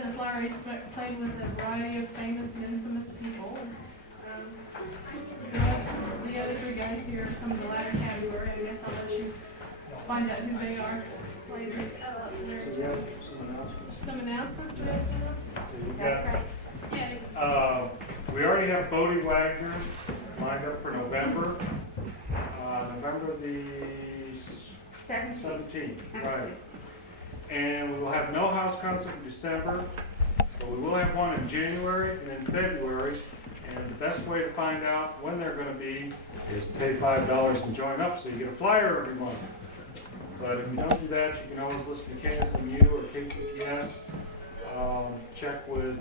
said, the flower race played with a variety of famous and infamous people. The other three guys here are some of the latter category. I guess I'll let you find out who they are. Some announcements. Do we have some announcements? Is that correct? Yeah. We already have Bodie Wagner lined up for November. November the 17th, right. And we will have no house concert in December, but we will have one in January and in February. And the best way to find out when they're going to be is to pay $5 and join up, so you get a flyer every month. But if you don't do that, you can always listen to KSMU or KTPS, check with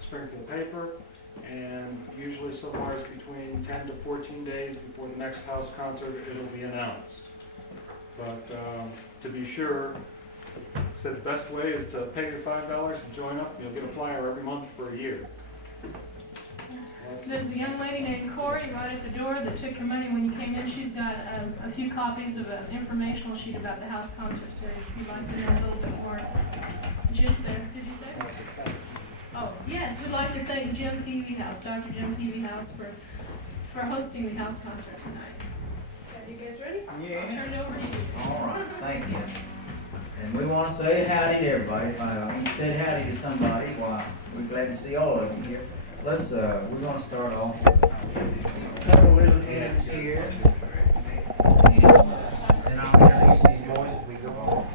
Springfield paper, and usually somewhere between 10 to 14 days before the next house concert, it'll be announced. But to be sure, so the best way is to pay your $5 and join up. You'll get a flyer every month for a year. There's a young lady named Corey right at the door that took your money when you came in. She's got a few copies of an informational sheet about the house concert series if you'd like to know a little bit more. Jim's there, did you say? Oh, yes, we'd like to thank Jim Peavy House, Dr. Jim Peavy House, for hosting the house concert tonight. Are you guys ready? Yeah. I'll turn it over to you. All right, thank you. And we want to say howdy to everybody. If you said howdy to somebody, well, we're glad to see all of you here. Let's, we're going to start off with a couple little hands here. And then I'll introduce these boys as we go on.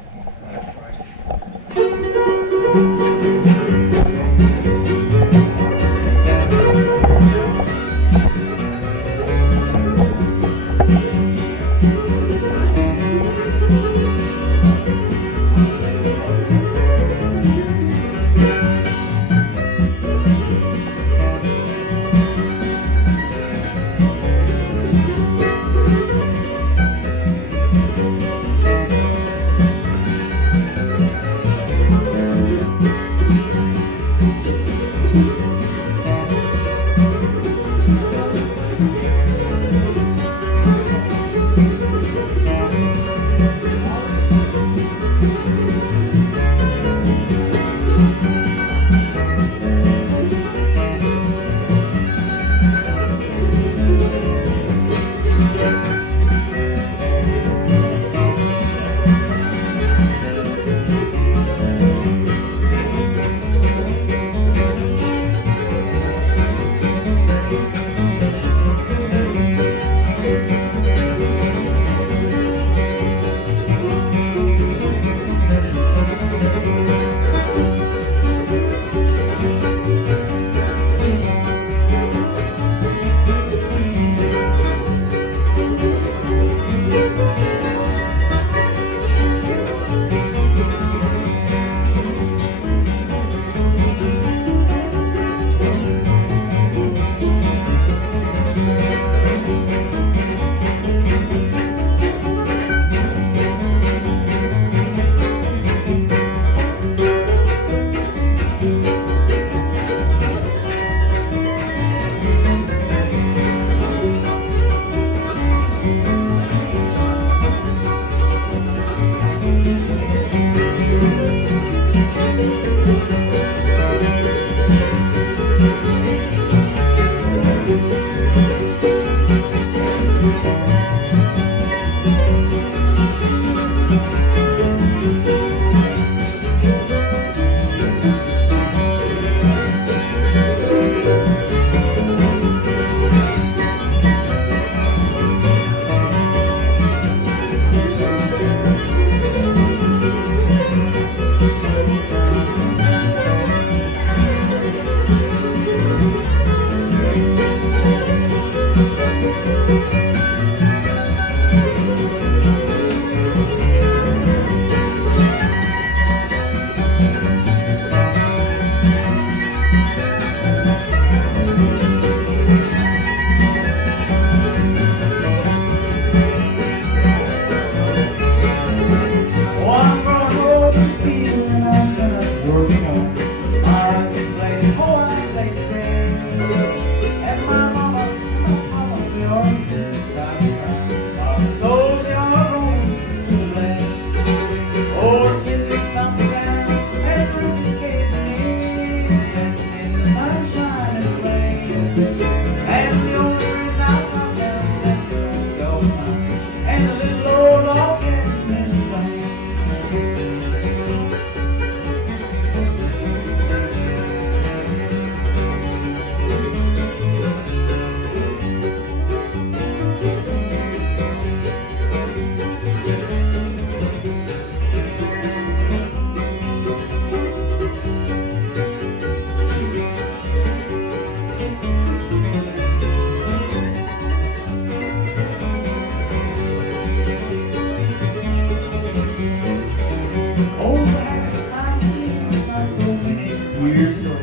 Years ago,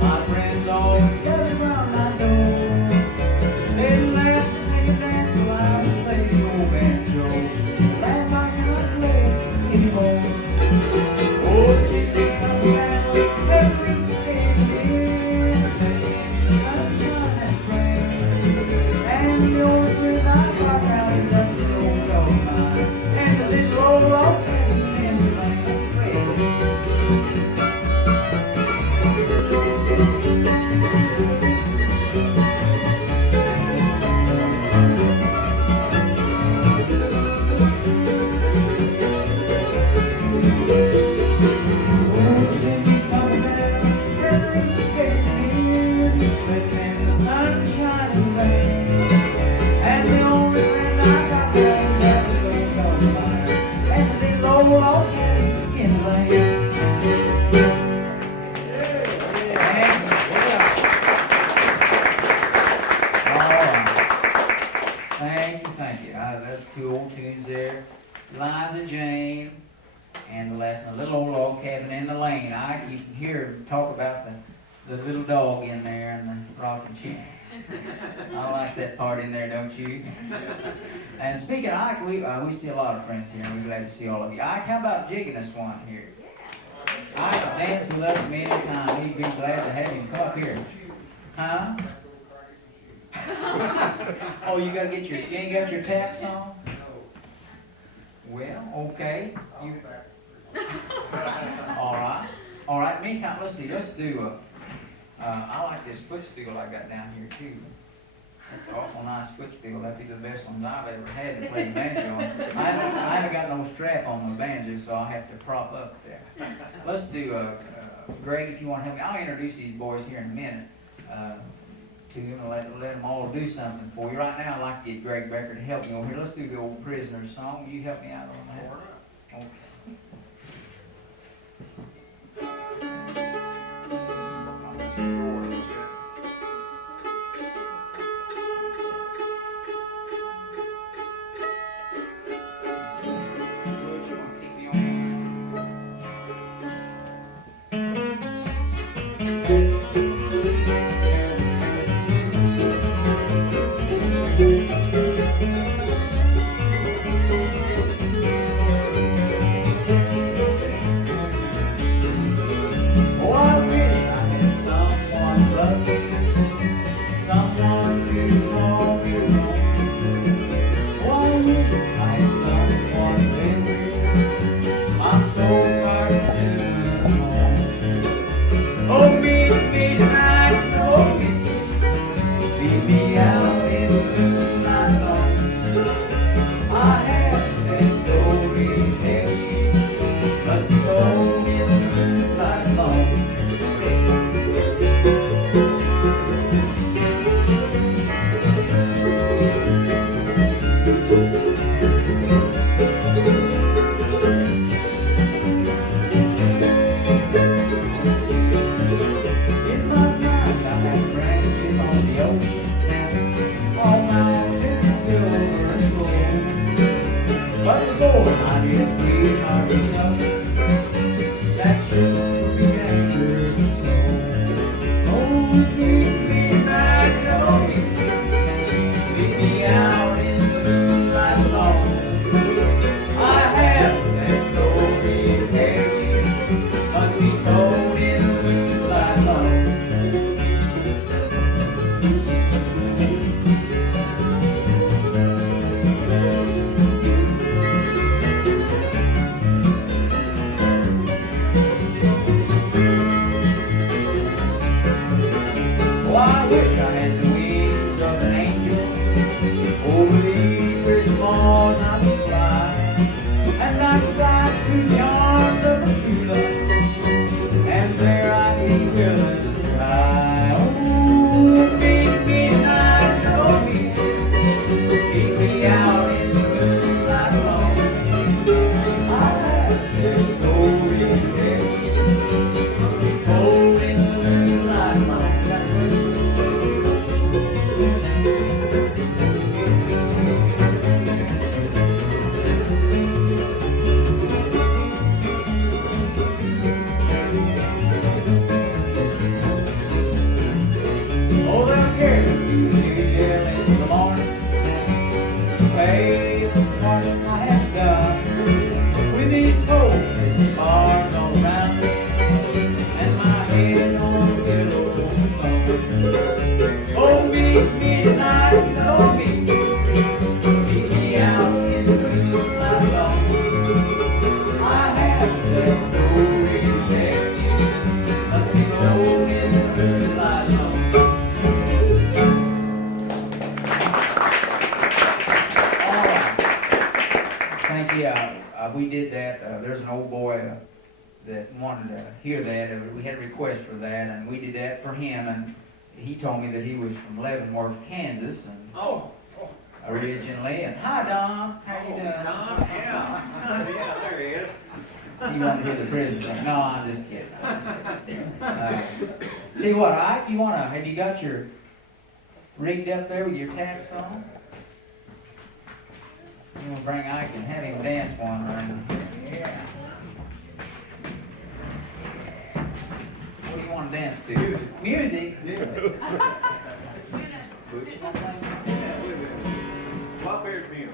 my friends always gathered round my door. They'd laugh and sing and dance till I would play the old banjo. Last I cannot play anymore. Oh, the chicken of the family, every day in the sunshine and rain. And the only friend I got out is that little old dog of mine. And the little old rock and the lane. Thank you. That's two old tunes there. Liza Jane and the last one, Little Old Log Cabin in the Lane. You can hear him talk about the little dog in there and the rocking chair. I like that part in there, don't you? And speaking of Ike, we see a lot of friends here, and we're glad to see all of you. Ike, how about jigging us one here? Ike danced with us many times. We'd be glad to have him come up here. Huh? Oh, you ain't got your taps on? Well, okay. All right. Meantime, let's do I like this footstool I got down here too. That's an awful nice footstool. That'd be the best ones I've ever had to play the banjo on. I haven't got no strap on my banjo, so I'll have to prop up there. Let's do Greg, if you want to help me. I'll introduce these boys here in a minute. To him and let them all do something for you. Right now, I'd like to get Greg Becker to help me over here. Let's do the old Prisoner song. Will you help me out on that? Okay. wanted to hear that. We had a request for that, and we did that for him. And he told me that he was from Leavenworth, Kansas, and originally. And hi, Don. How you doing? Don, yeah. Yeah, there he is. He wanted to hear the prison sing. No, I'm just kidding. Tell you what, Ike, have you got your rigged up there with your taps on? You want to bring Ike and have him dance one around. Yeah. What do you want to dance to? Music? Yeah. Butch, you want to play? Yeah, wait a minute. Pop-eared Mule.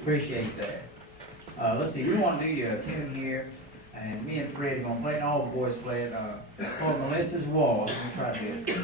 Appreciate that. Let's see, we want to do you a tune here, and me and Fred are going to play it, and all the boys play it, called Melissa's Waltz. We'll try to do it.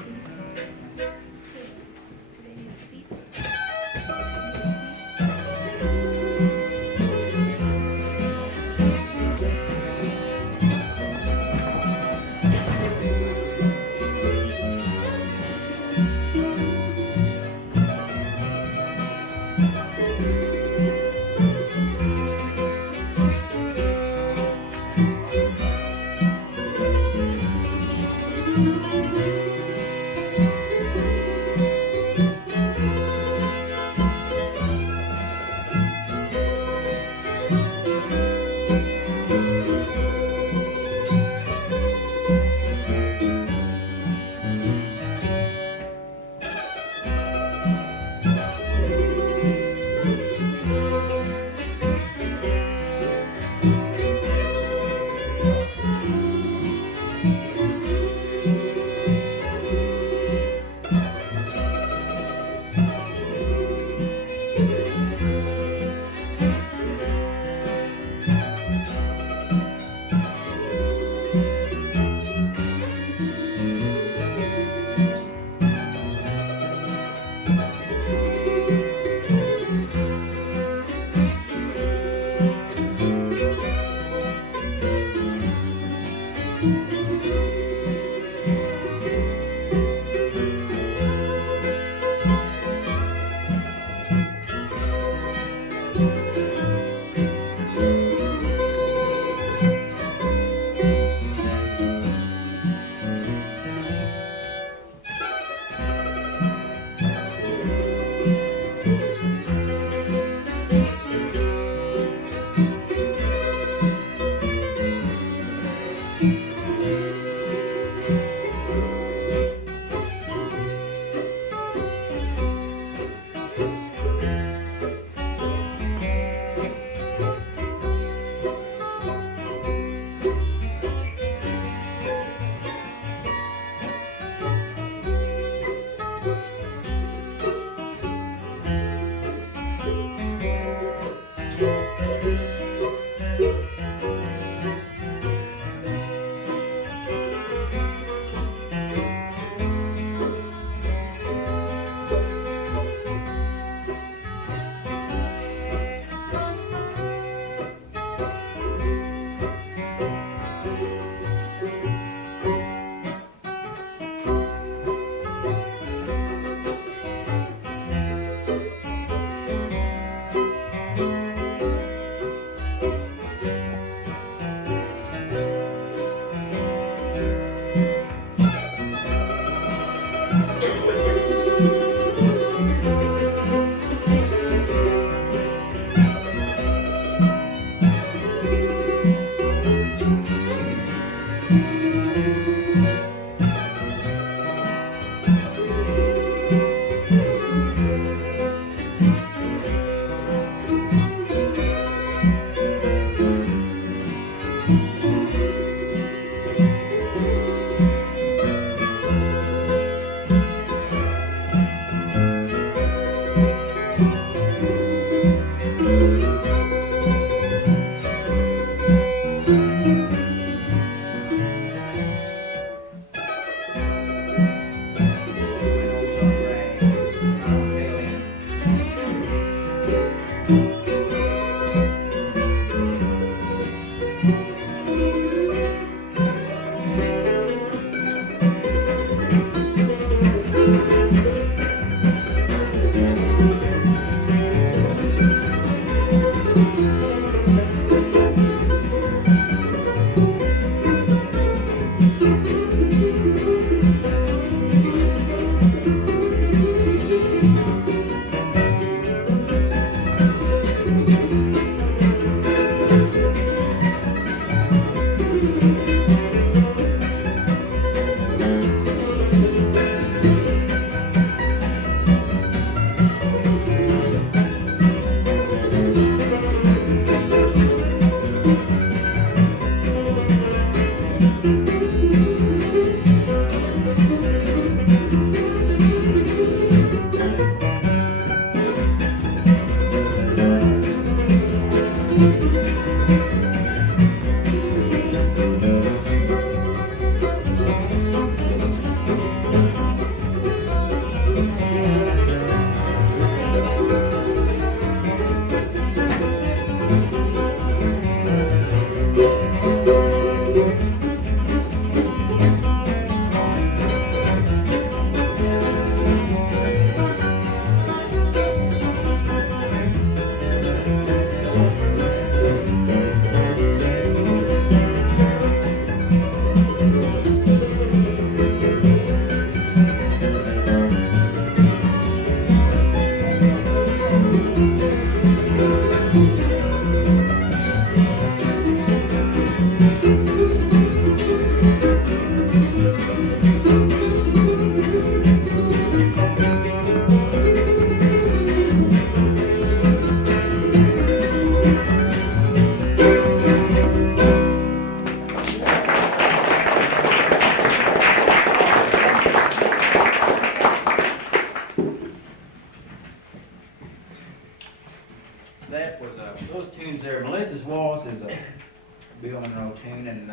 Bill Monroe tune, and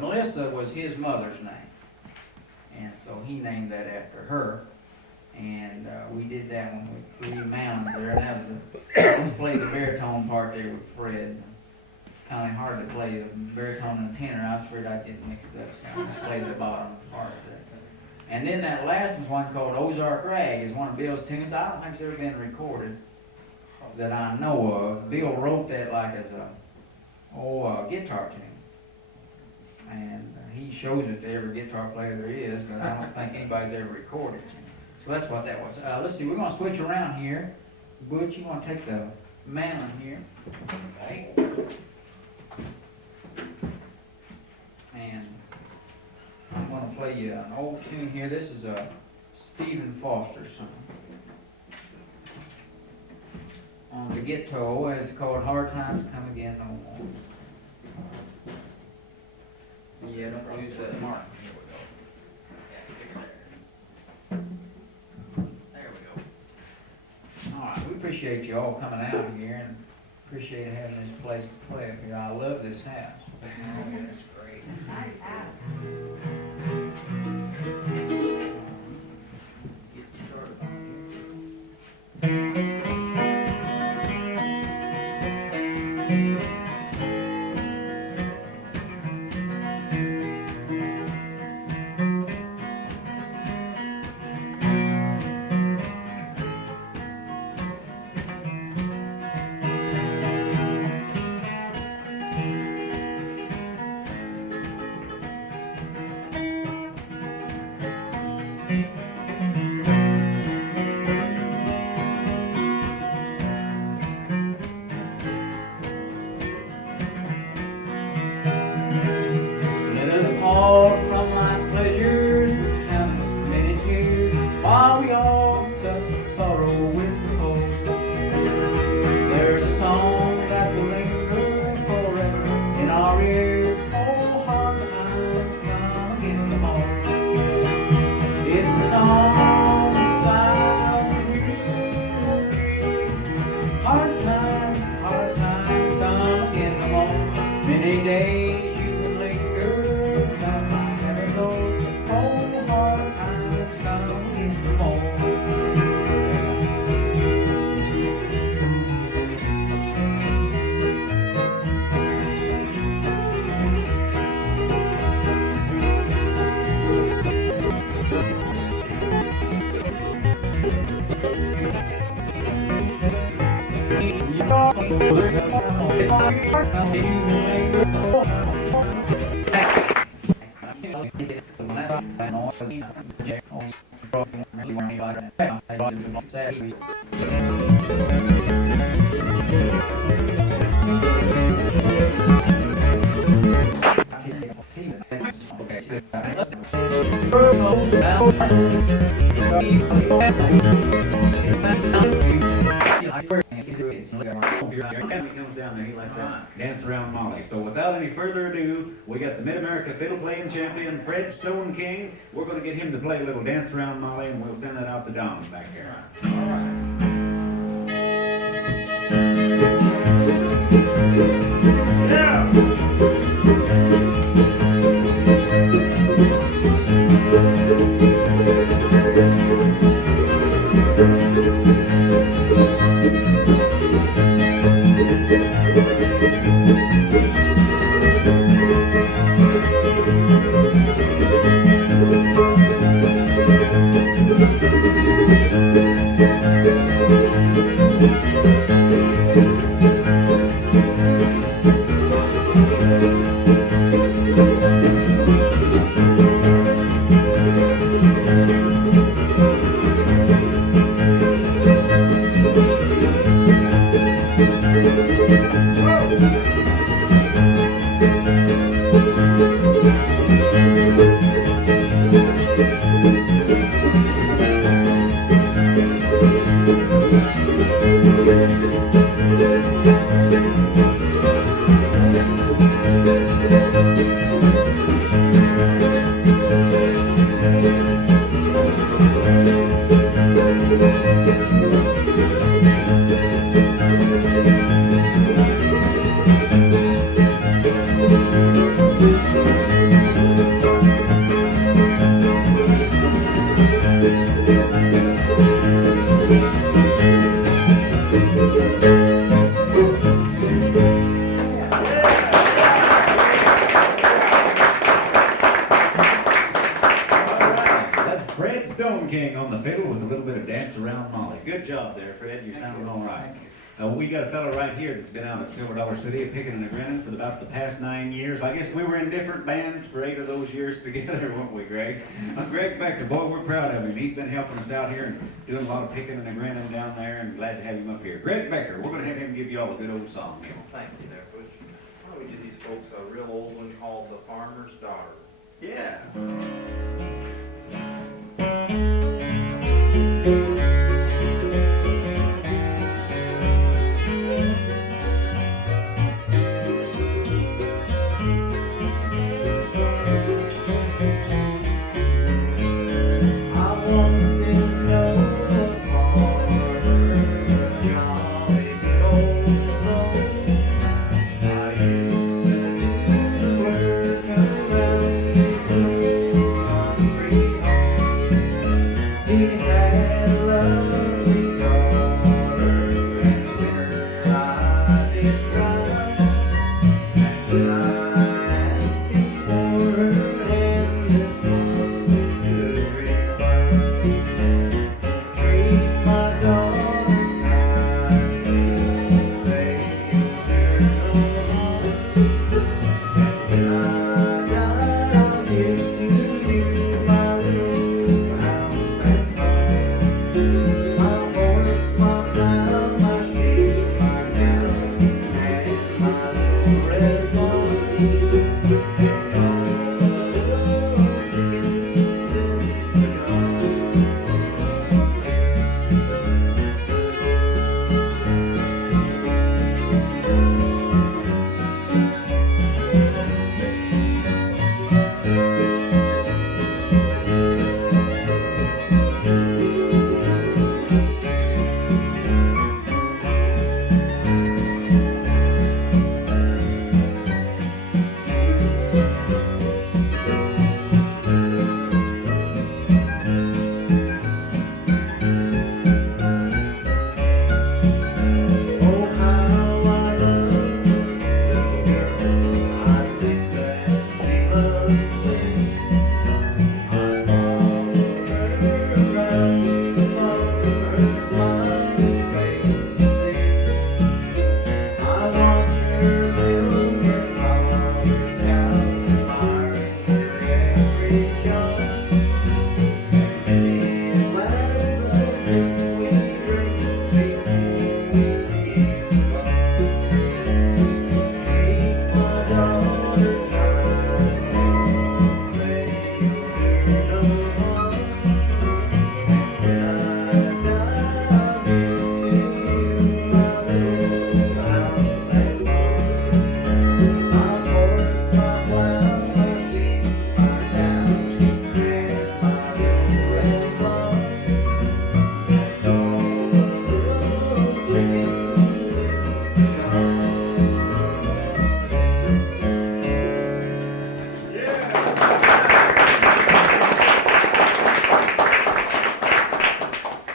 Melissa was his mother's name, and so he named that after her. And we did that when we flew mountains there, and that was played the baritone part there with Fred. Kind of hard to play the baritone and tenor. I was afraid I'd get mixed up, so I just played the bottom part there. And then that last one's one called Ozark Rag, is one of Bill's tunes. I don't think it's ever been recorded that I know of. Bill wrote that like as a guitar tune. And he shows it to every guitar player there is, but I don't think anybody's ever recorded it. So that's what that was. Let's see, we're going to switch around here. Butch, you want to take the mandolin here. Okay. And I'm going to play you an old tune here. This is a Stephen Foster song. On the guitar, it's called Hard Times Come Again No More. Yeah, don't use that mark. There we go. All right, we appreciate you all coming out here and appreciate having this place to play up here. I love this house. It's great. Nice house. Get started on here. Comes down there, he likes that dance around Molly. So without any further ado, we got the Mid-America Fiddle playing champion, Fred Stoneking. We're going to get him to play a little dance around Molly, and we'll send that out to Don back here. All right. On the fiddle with a little bit of dance around Molly. Good job there, Fred. You're sounding all right. We got a fellow right here that's been out at Silver Dollar City picking and grinning for about the past 9 years. I guess we were in different bands for 8 of those years together, weren't we, Greg? Greg Becker, boy, we're proud of him. He's been helping us out here and doing a lot of picking and grinning down there, and glad to have him up here. Greg Becker, we're going to have him give you all a good old song. Thank you there, Butch. Why don't we do these folks a real old one called The Farmer's Daughter? Yeah.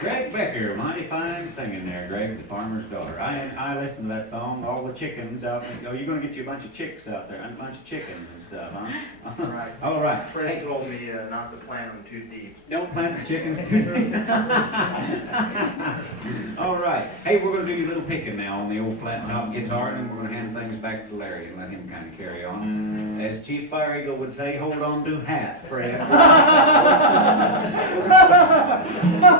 Greg Becker, mighty fine singing there, Greg, the farmer's daughter. I listened to that song, all the chickens out there. Oh, you're gonna get you a bunch of chicks out there, and a bunch of chickens and stuff, huh? Right. All right. Fred Hey, told me not to plant them too deep. don't plant the chickens too deep. All right. Hey, we're gonna do a little picking now on the old flat top guitar, and then we're gonna hand things back to Larry and let him kind of carry on. As Chief Fire Eagle would say, hold on to hat, Fred.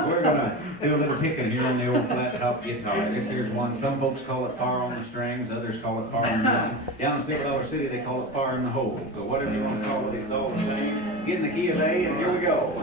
We're gonna do a little picking here on the old flat top guitar. This here's one. Some folks call it fire on the strings, others call it fire in the line. Down in $6 City, they call it fire in the hole. So whatever you want to call it, it's all the same. Get in the key of A, and here we go.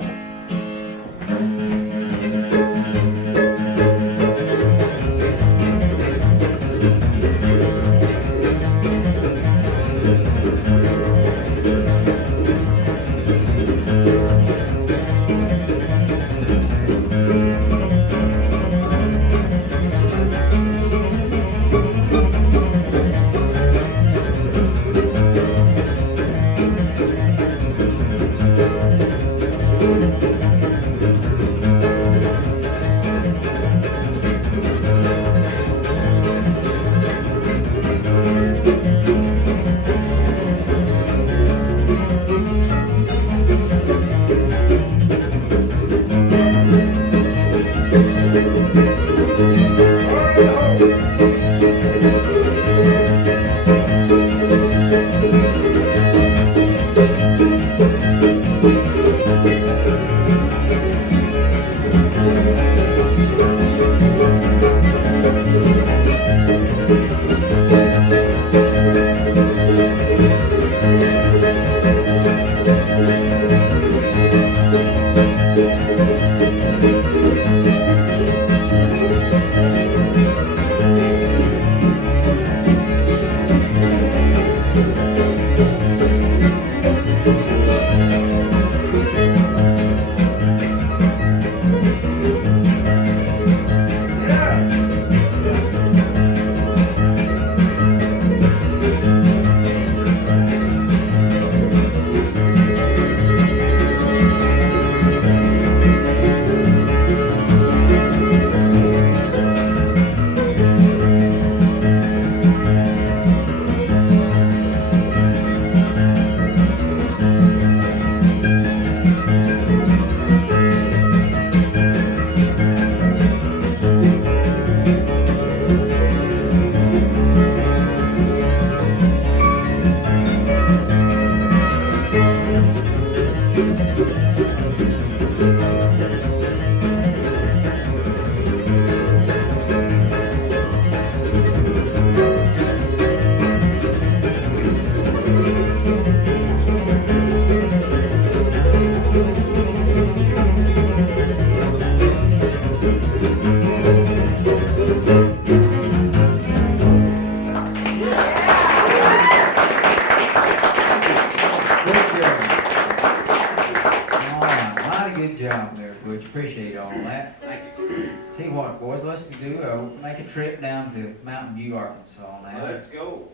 Trip down to Mountain View, Arkansas now. Let's go.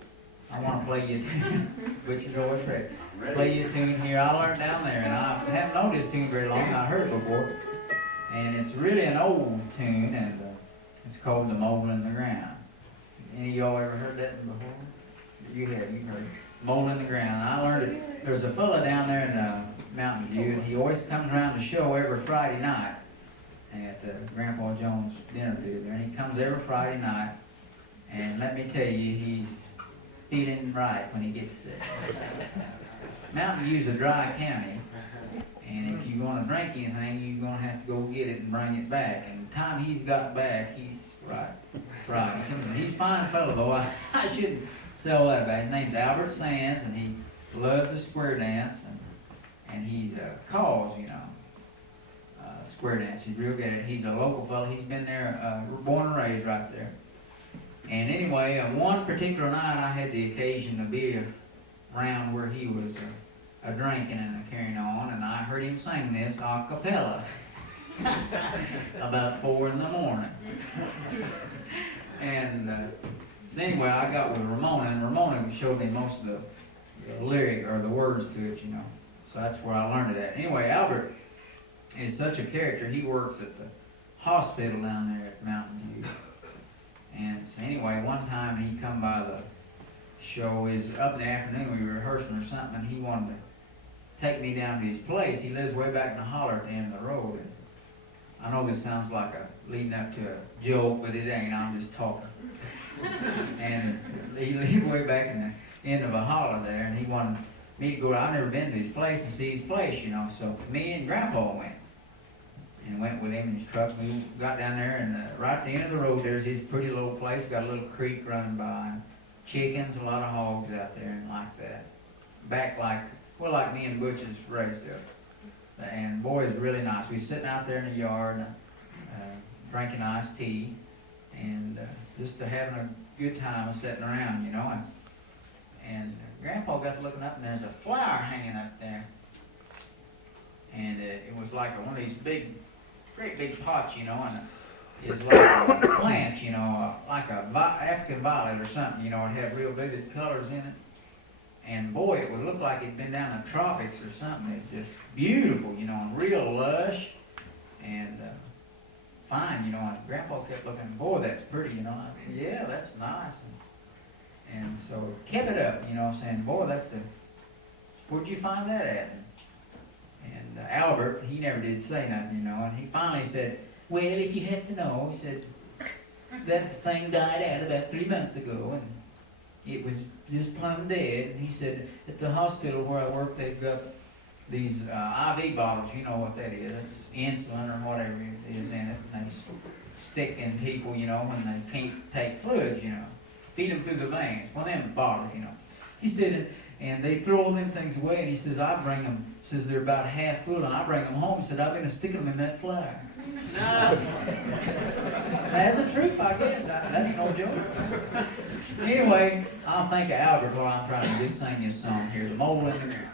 I want to play you a tune, which is always ready. Play you a tune here. I learned down there, and I haven't known this tune very long. I heard it before, and it's really an old tune, and it's called "The Mole in the Ground." Any of y'all ever heard that one before? You have. You heard it. "Mole in the Ground." I learned it. There's a fella down there in Mountain View, and he always comes around the show every Friday night at Grandpa Jones' dinner theater, and he comes every Friday night, and let me tell you, he's feeling right when he gets there. Mountain View's a dry county, and if you want to drink anything, you're going to have to go get it and bring it back, and the time he's got back, he's right. He's a fine fellow, though. I shouldn't sell that back. His name's Albert Sands, and he loves the square dance, and he's a cause, you know. Square dance. He's real good at it. He's a local fellow. He's been there, born and raised right there. And anyway, one particular night I had the occasion to be around where he was drinking and carrying on, and I heard him sing this a cappella about 4 in the morning. And so anyway, I got with Ramona, and Ramona showed me most of the lyric or the words to it, you know. So that's where I learned it at. Anyway, Albert is such a character. He works at the hospital down there at Mountain View. And so anyway, one time he come by the show, it was up in the afternoon, we were rehearsing or something, and he wanted to take me down to his place. He lives way back in the holler at the end of the road. And I know this sounds like a leading up to a joke, but it ain't, I'm just talking. And he lived way back in the end of a holler there, and he wanted me to go, I've never been to his place and see his place, you know, so me and Grandpa went. And went with him in his truck. We got down there, and right at the end of the road, there's his pretty little place. Got a little creek running by, and chickens, a lot of hogs out there, and like that. Back like, well, like me and Butch is raised up. And boy, it's really nice. We sitting out there in the yard, drinking iced tea, and just having a good time sitting around, you know. And Grandpa got to looking up, and there's a flower hanging up there. And it was like one of these big, great big pots, you know, and it's like a plant, you know, like a African violet or something, you know. It had real vivid colors in it. And boy, it would look like it'd been down in the tropics or something. It's just beautiful, you know, and real lush and fine, you know. And Grandpa kept looking, boy, that's pretty, you know. I mean, yeah, that's nice. And so kept it up, you know, saying, boy, that's the, where'd you find that at? And Albert, he never did say nothing, you know. And he finally said, well, if you have to know, he said, that thing died out about 3 months ago, and it was just plumb dead. And he said, at the hospital where I work, they've got these IV bottles. You know what that is. It's insulin or whatever it is in it. And they stick in people, you know, when they can't take fluids, you know. Feed them through the veins. One of them bottles, you know. He said, and they throw all them things away. And he says, I bring them, says they're about half full, and I bring them home. He said, I've been sticking them in that flour. That's the truth, I guess. That ain't no joke. Anyway, I'll think of Albert while I'm trying to just sing this song here, The Mole in the Ground.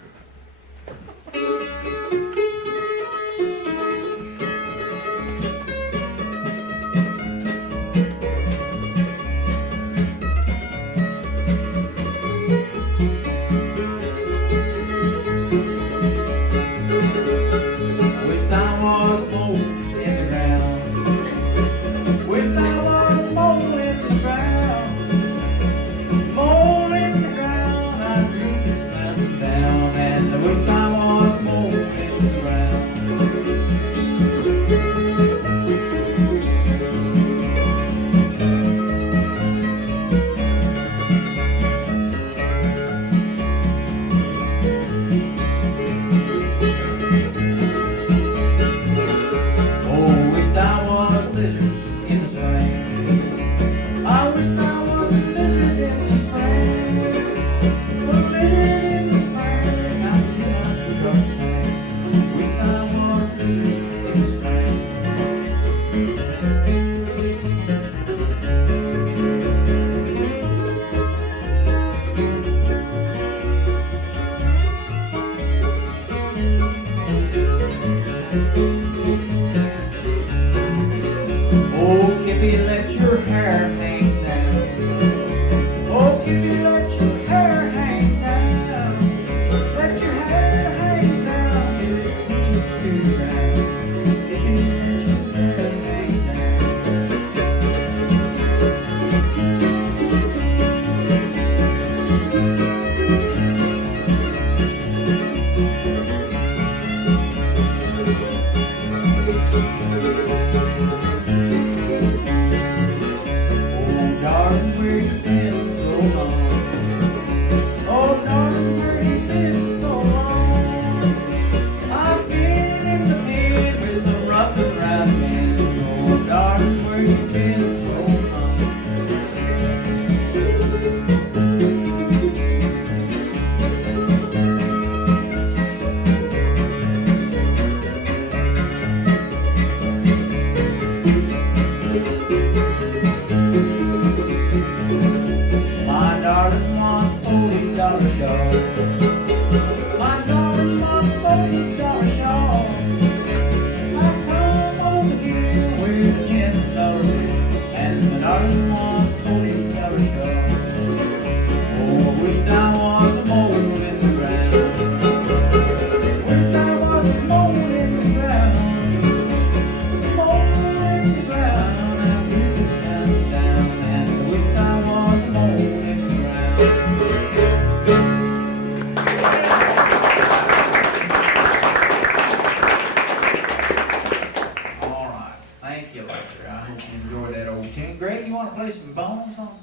there. I hope you enjoyed that old tune. Greg, you want to play some bones on?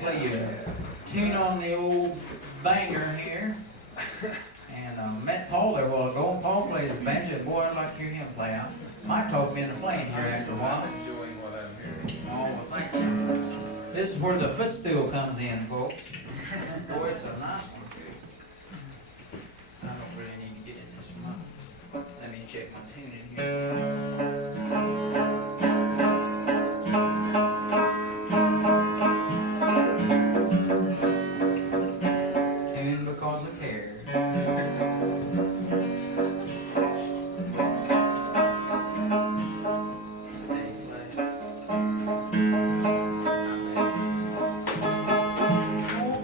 Play a tune on the old banger here. And met Paul there a while ago, and Paul plays the banjo. Boy, I'd like to hear him play out. Might talk me into playing here after a while. I'm enjoying what I'm hearing. Oh, well, thank you. This is where the footstool comes in, folks. Boy, it's a nice one, too. I don't really need to get in this one. Let me check my tuning here. Tune because I care.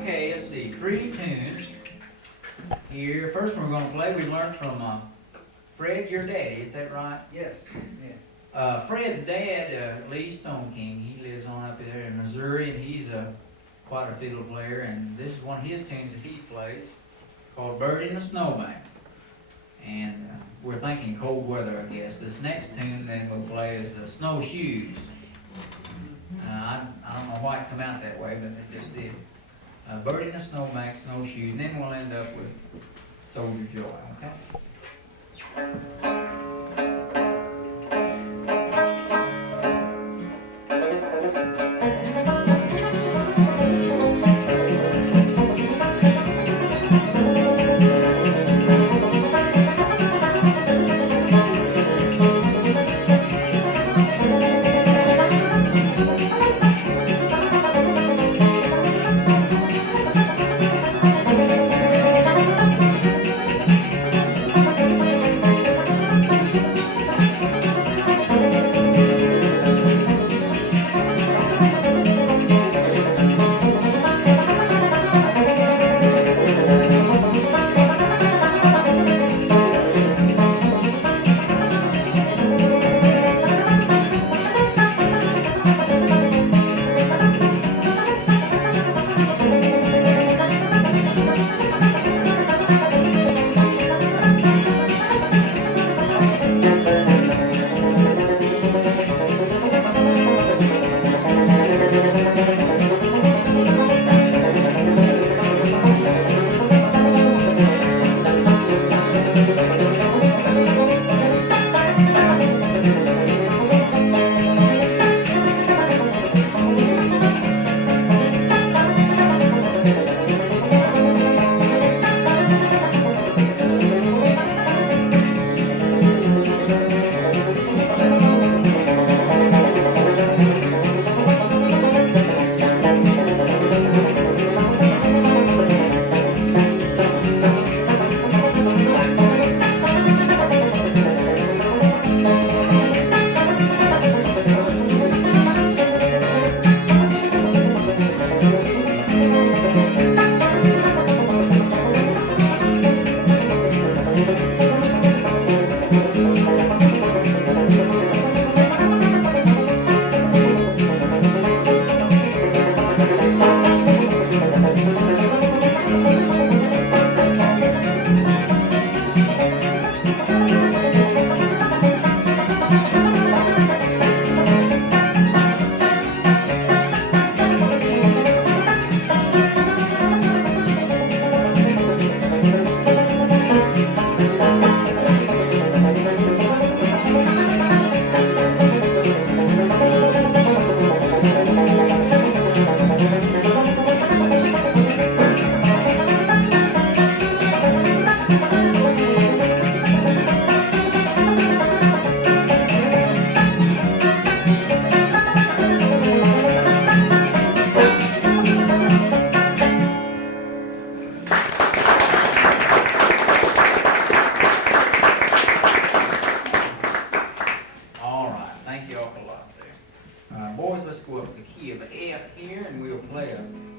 Okay, let's see, 3 tunes. Here, first one we're going to play, we learned from Fred, your daddy, is that right? Yes. Fred's dad, Lee Stoneking, he lives on up there in Missouri, and he's quite a fiddle player, and this is one of his tunes that he plays, called Bird in the Snowbank. And we're thinking cold weather, I guess. This next tune then we'll play is Snowshoes. I don't know why it come out that way, but it just did. Bird in the Snowbank, Snowshoes, and then we'll end up with Soldier Joy, okay?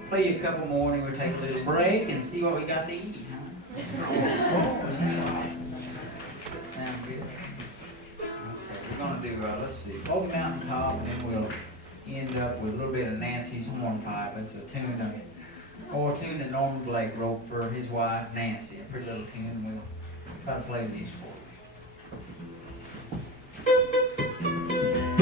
Play a couple more and we'll take a little break and see what we got to eat, huh? Sounds good. Okay, we're going to do, let's see, Smoky Mountain Top, and then we'll end up with a little bit of Nancy's Hornpipe. It's a tune that Norman Blake wrote for his wife, Nancy. A pretty little tune. We'll try to play these for you.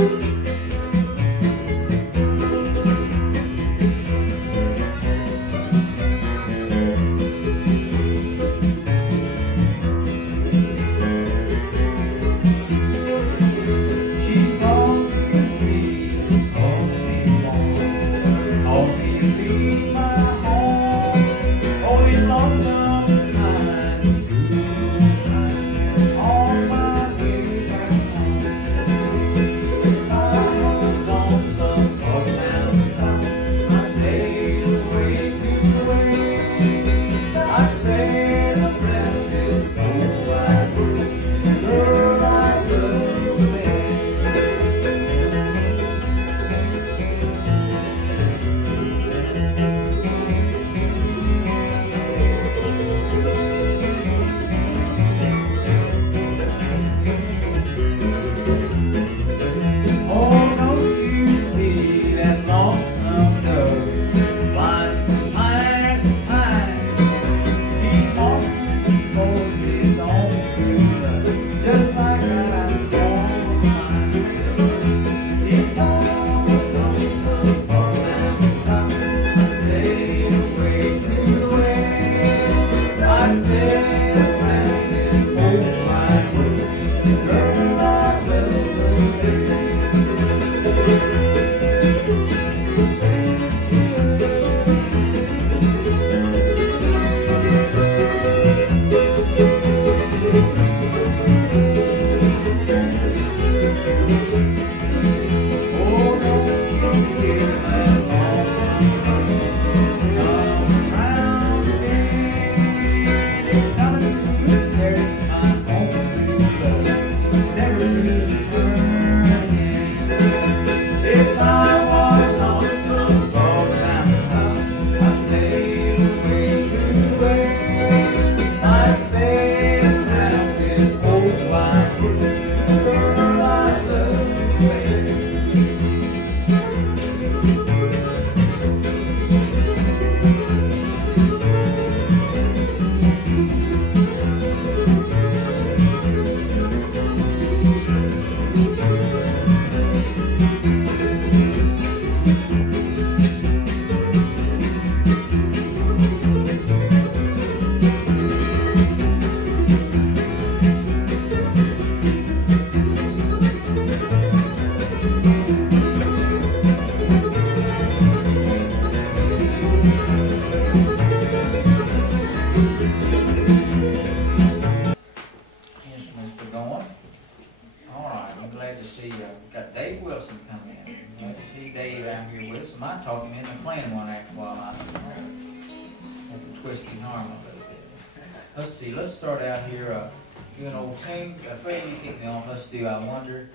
Let's see, let's start out here, you an old tune. Fred, you kick me off. Let's do I Wonder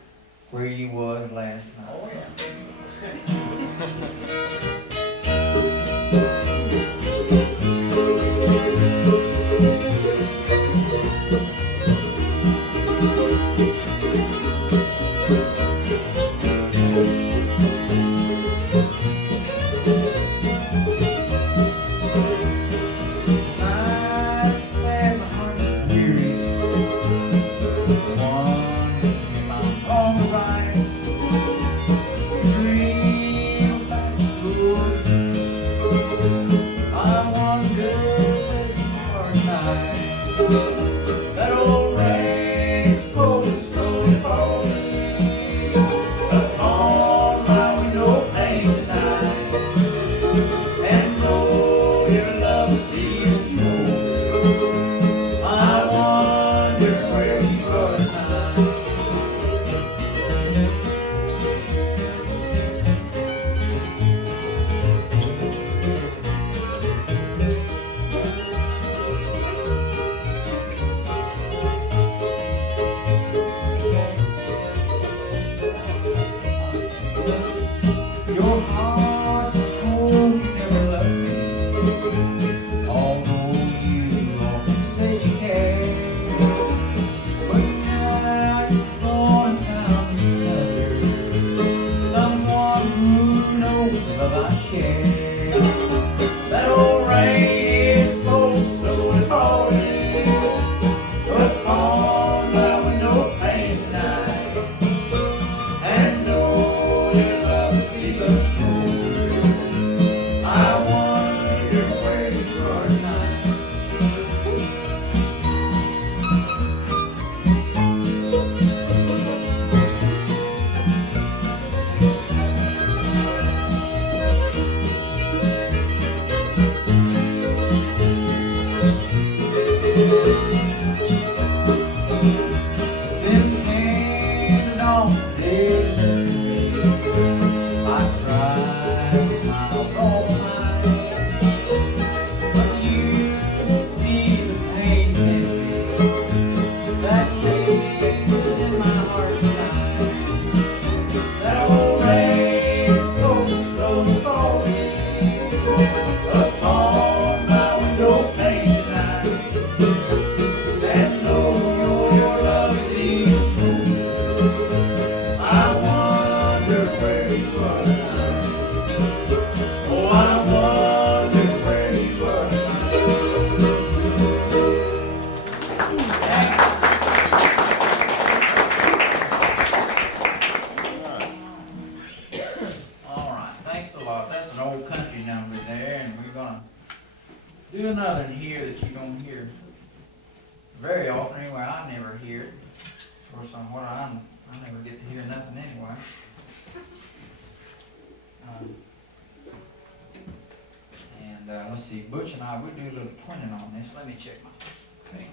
Where You Was Last Night. Oh, long distance I tried to smile all night, but you see the pain in me that lives in my heart tonight. That old race goes so foggy upon my window pane tonight. And though your love is evil, I wonder where you are tonight. Oh, I wonder where you are tonight. All right, thanks a lot. That's an old country number there, and we're gonna do another one here that you don't hear very often. Anyway, I never hear it. Of course, I never get to hear nothing anyway. Let's see, Butch and I, we do a little twinning on this. Let me check my thing.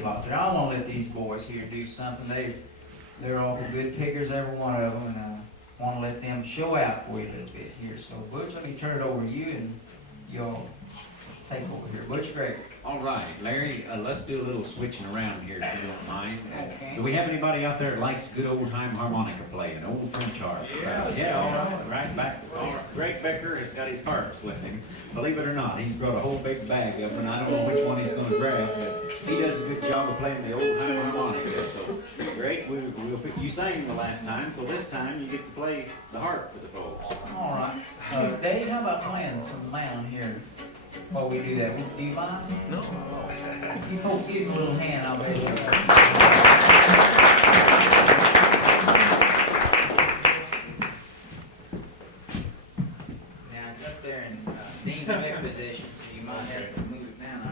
you a lot there. I want to let these boys here do something. They're all the good kickers, every one of them, and I want to let them show out for you a little bit here. So, Butch, let me turn it over to you, and y'all take over here. Butch Gregory. All right, Larry, let's do a little switching around here, if you don't mind. Okay. Do we have anybody out there that likes good old-time harmonica playing, old French harp? Yeah, all right back. Greg Becker has got his harps with him. Believe it or not, he's brought a whole big bag of them, and I don't know which one he's going to grab, but he does a good job of playing the old-time harmonica. So, Greg, you sang the last time, so this time you get to play the harp for the folks. All right. Dave, how about playing some mound here while we do that? Do you mind? No. You folks give him a little hand, I'll bet. Now, it's up there in Dean's neck position, so you might have to move it down.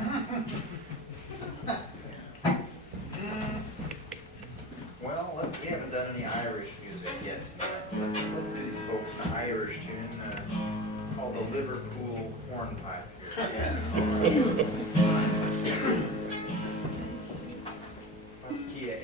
Well, we haven't done any Irish music yet. Let's do these folks an Irish tune called the Liverpool Hornpipe. Key of A.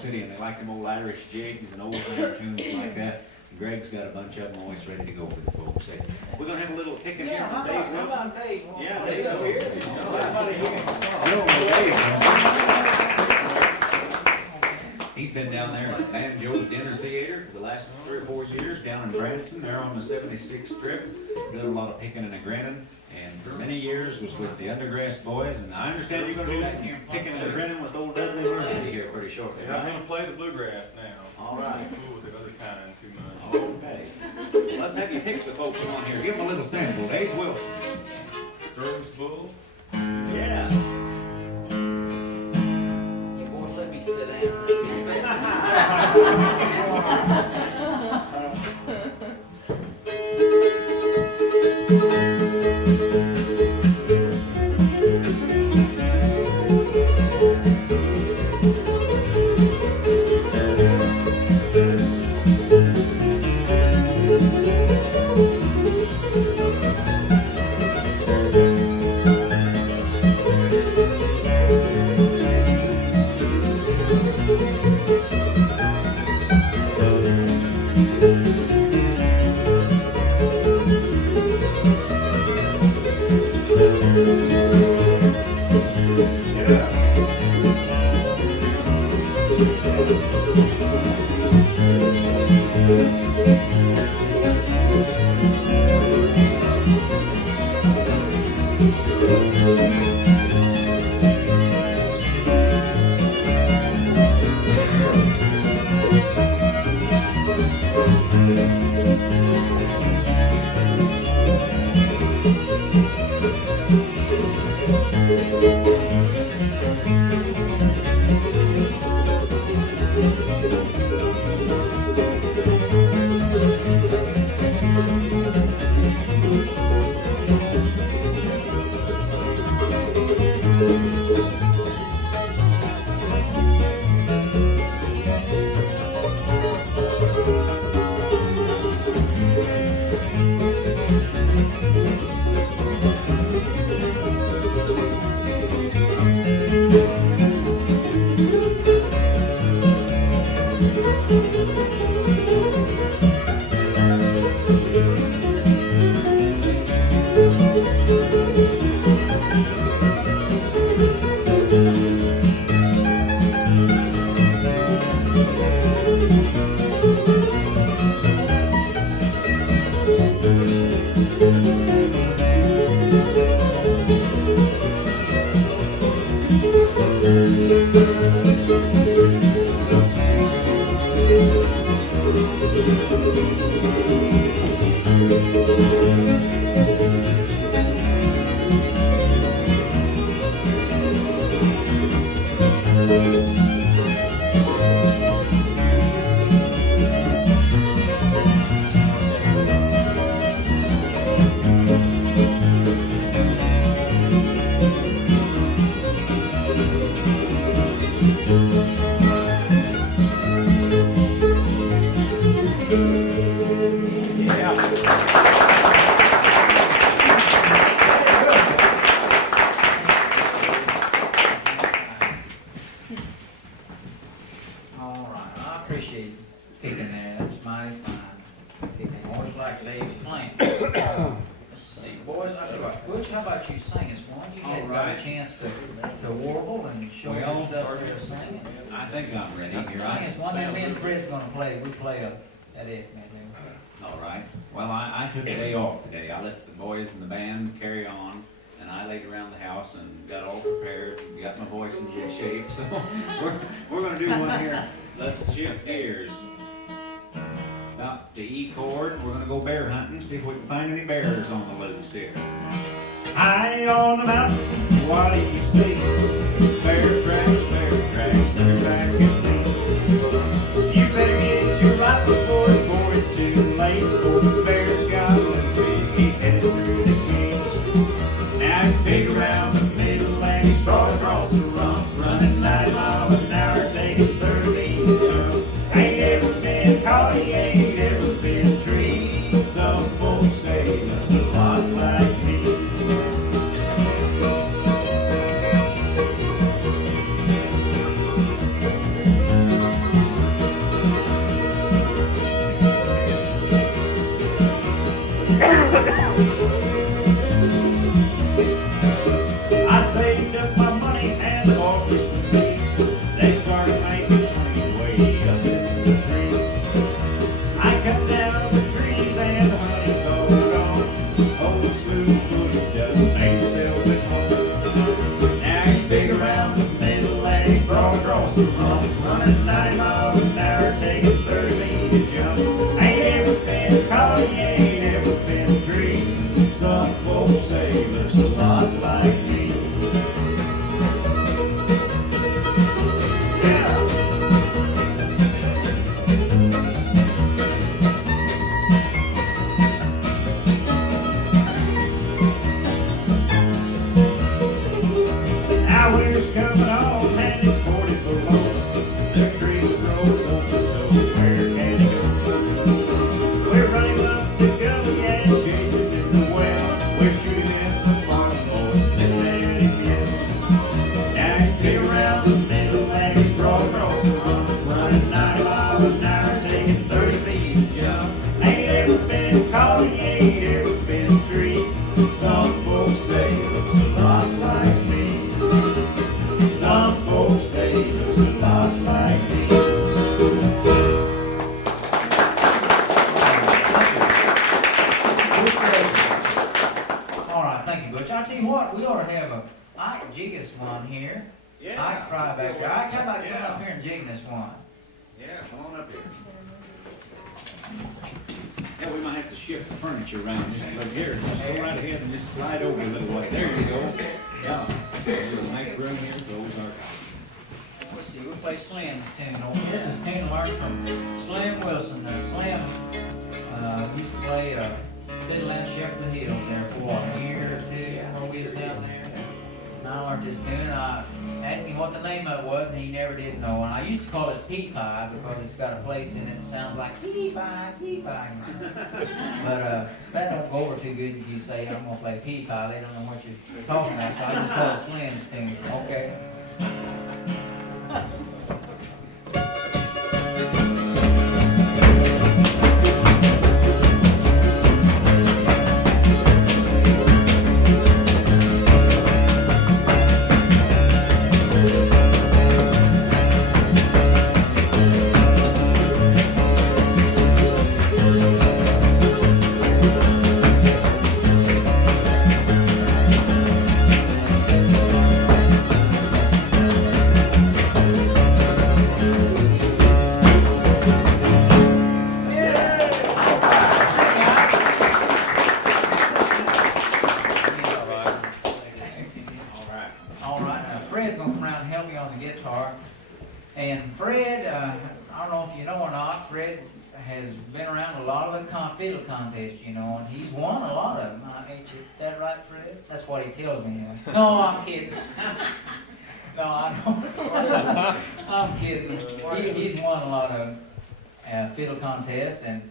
City, and they like them old Irish jigs and old time tunes like that. Greg's got a bunch of them always ready to go for the folks. We're going to have a little kicking here from Dave. How about Dave? Yeah, Dave go here. He's been down there at Banjo's Dinner Theater for the last 3 or 4 years down in Branson. They're on the 76th Strip. Doing a lot of picking and a grinning. And for many years was with the Undergrass Boys. And I understand you're going to do some picking and a grinning with old Dudley University here pretty shortly. Yeah, I'm going to play the bluegrass now. All right. Cool with the other kind too much. Okay. picks the folks on here. Give them a little sample. Dave Wilson. Girls Bull. Yeah. You boys let me sit down. I took a day off today. I let the boys and the band carry on, and I laid around the house and got all prepared, got my voice in good shape. So we're going to do one here. Let's shift gears. Stop to E chord. We're going to go bear hunting, see if we can find any bears on the loose here. High on the mountain, what do you see? Bear tracks, they're tracking me. You better get your rifle, boys, before it's too late. For the bear's got a tree, he's headed through the gate. Now he's big around the middle and he's broad across the rump, running 90 miles an hour, taking 30 jump. Ain't ever been caught, he ain't ever been treed. Some folks say he looks a lot like me. I saved up my money and bought me some bees. They started making money way up in the trees. shift the furniture around, just look here, just go right ahead and just slide over a little way. There you go. Yeah. A little nice room here for Ozark. Let's see, we'll play Slim's tune. This is a tune learned from Slim Wilson. Slim used to play Fiddle and Shepherd Hills there for a year or two while we was down there. And I learned this tune, and I asked him what the name of it was, and he never did know. And I used to call it pea-pie because it's got a place in it that sounds like pea-pie, pea-pie. But that don't go over too good if you say, I'm going to play pea-pie. They don't know what you're talking about, so I just call it Slim's tune. Okay? Fiddle contest, you know, and he's won a lot of them. Ain't you that right, Fred? That's what he tells me. No, I'm kidding. No, I don't. I'm kidding. He's won a lot of fiddle contests, and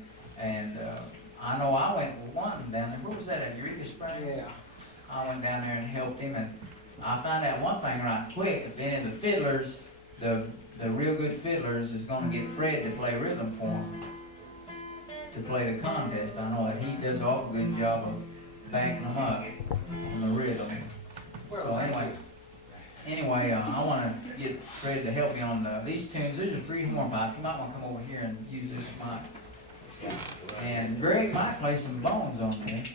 I know I went with one down there. Where was that at? Eureka Springs? Yeah. I went down there and helped him, and I found out one thing right quick. If any of the fiddlers, the real good fiddlers, is going to get Fred to play rhythm for him. To play the contest. I know that he does an awful good job of backing them up on the rhythm. So anyway, I want to get Fred to help me on these tunes. These are 3 hornpipes. You might want to come over here and use this mic. And Greg might play some bones on this.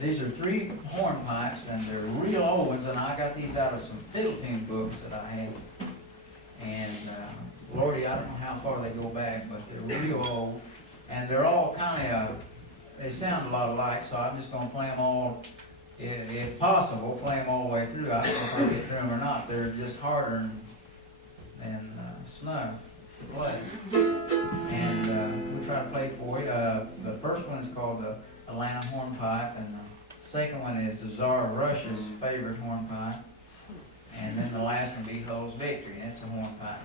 These are 3 hornpipes, and they're real old ones, and I got these out of some fiddle tune books that I had. And Lordy, I don't know how far they go back, but they're real old. And they're all kind of, they sound a lot alike, so I'm just going to play them all, if possible, play them all the way through. I don't know if I get through them or not. They're just harder than snuff to play. And we'll try to play for you. The first one is called the Atlanta Hornpipe, and the second one is the Czar of Russia's favorite hornpipe. And then the last one will be Hull's Victory. That's a hornpipe.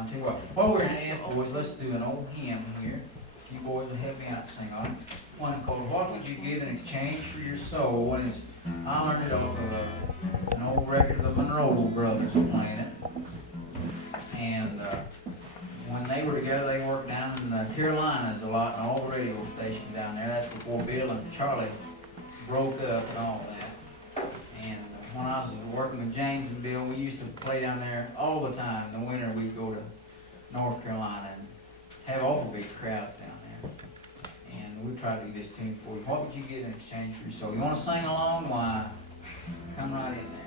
I'll tell you what we're gonna ask, boys, let's do an old hymn here. You boys will help me out to sing on it. One called "What Would You Give in Exchange for Your Soul?" And I learned it off of an old record of the Monroe brothers were playing it. And when they were together, they worked down in the Carolinas a lot, and all the radio stations down there. That's before Bill and Charlie broke up and all that. And when I was working with James and Bill, we used to play down there all the time. In the winter, we'd go to North Carolina and have awful big crowds down there. And we tried to do this tune for you. What would you get in exchange for your soul? You want to sing along? Why, come right in there.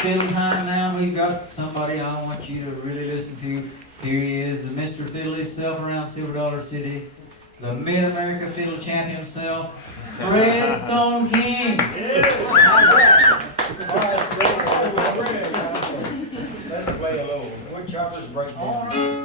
Fiddle time now. We've got somebody I want you to really listen to. Here he is, the Mr. Fiddle himself around Silver Dollar City, the Mid-America Fiddle Champion himself, Fred Stoneking. Let's play a little woodchopper's breakdown.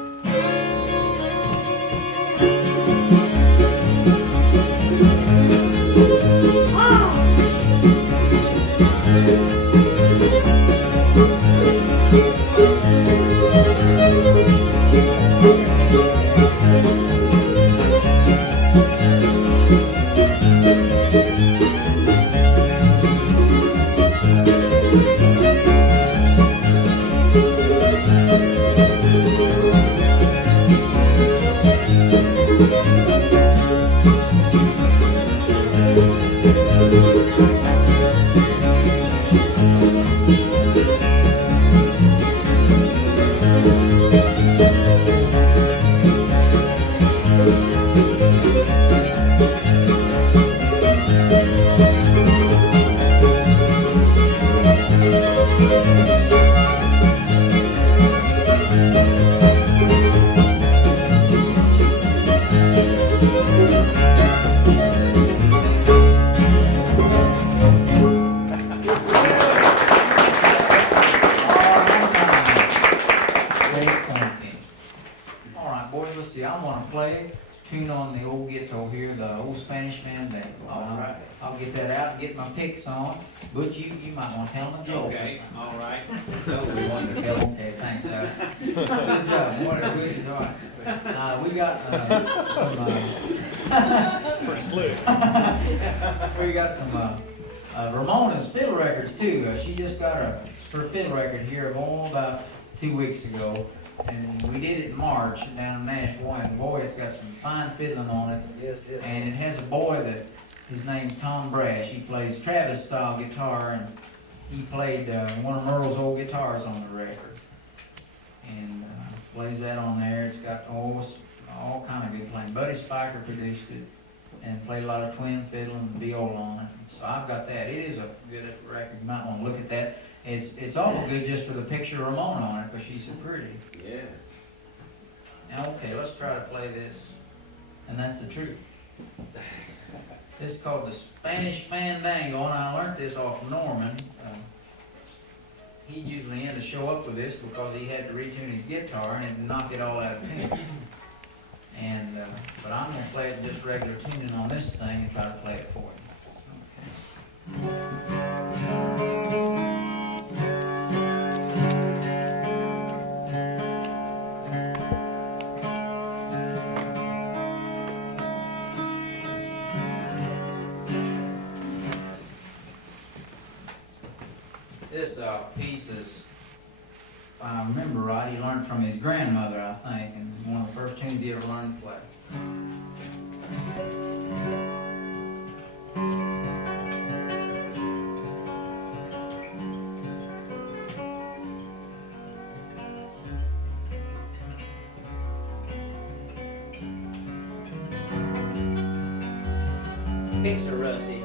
Picks on, but you might want to tell them a joke. Okay, all right. We wanted to tell them. Okay, thanks, Al. Good job. What a good job. We got some. Pretty slick. We got some Ramona's fiddle records too. She just got her fiddle record here about 2 weeks ago, and we did it in March down in Nashville. And boy, it's got some fine fiddling on it. Yes, yes. And it has a boy that. His name's Tom Brash. He plays Travis-style guitar, and he played one of Merle's old guitars on the record. And plays that on there. It's got all kind of good playing. Buddy Spiker produced it and played a lot of twin fiddle and viola on it. So I've got that. It is a good record. You might want to look at that. It's awful good just for the picture of Ramona on it, because she's so pretty. Yeah. Now, okay, let's try to play this. And that's the truth. This is called the Spanish Fandango, and I learned this off Norman. He usually ended the show up with this because he had to retune his guitar and it'd knock it all out of tune. And but I'm going to play it just regular tuning on this thing and try to play it for you. Okay. This piece is, if I remember right, he learned from his grandmother, I think, and one of the first tunes he ever learned to play. Picks are rusty.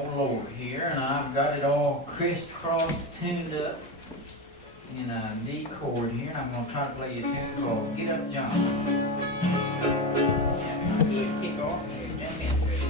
old Lord here, and I've got it all crisscross tuned up in a D chord here, and I'm going to try to play you a tune called Get Up John. Yeah, I'll do a kick off and jump into it.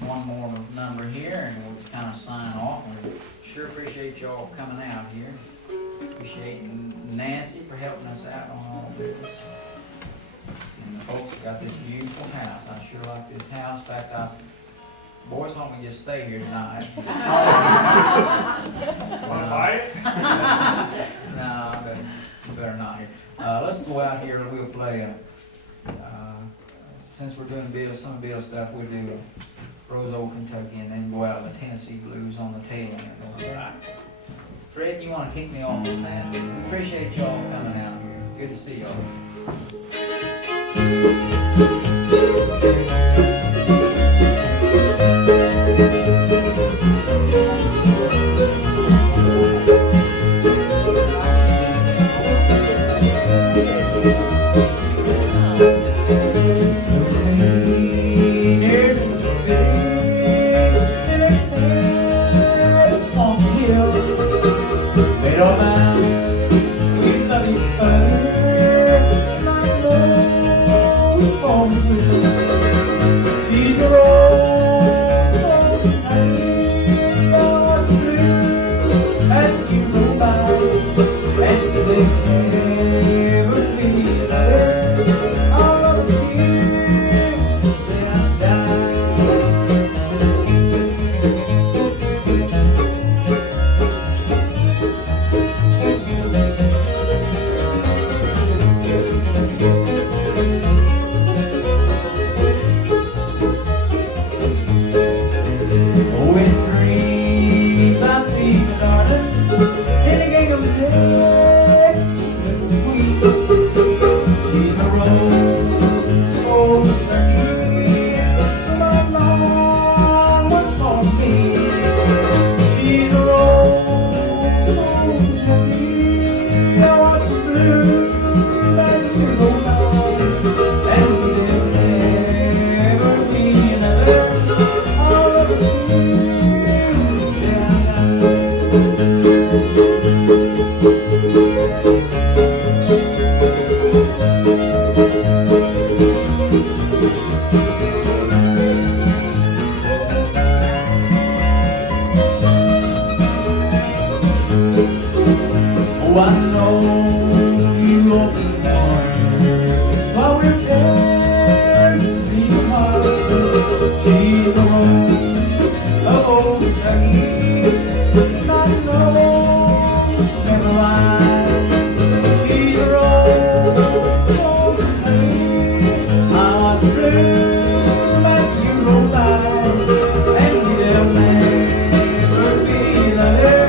One more number here, and we'll just kind of sign off. And we sure appreciate y'all coming out here. Appreciate Nancy for helping us out on all this. And the folks that got this beautiful house. I sure like this house. In fact, boys, why don't we just stay here tonight? Want to buy it? No, better not here. Let's go out here and we'll play since we're doing Bill, some Bill stuff, we'll do Rose Old Kentucky and then go out with the Tennessee Blues on the tail end. All right. Fred, you want to kick me off on that? Appreciate y'all coming out here. Good to see y'all. Oh, Oh, I know you open arms while we're tearing the apart. She's the rose of old Kentucky, not knows never lies. She's the rose of old Kentucky, I'm blue as you roll by, and we'll never be there.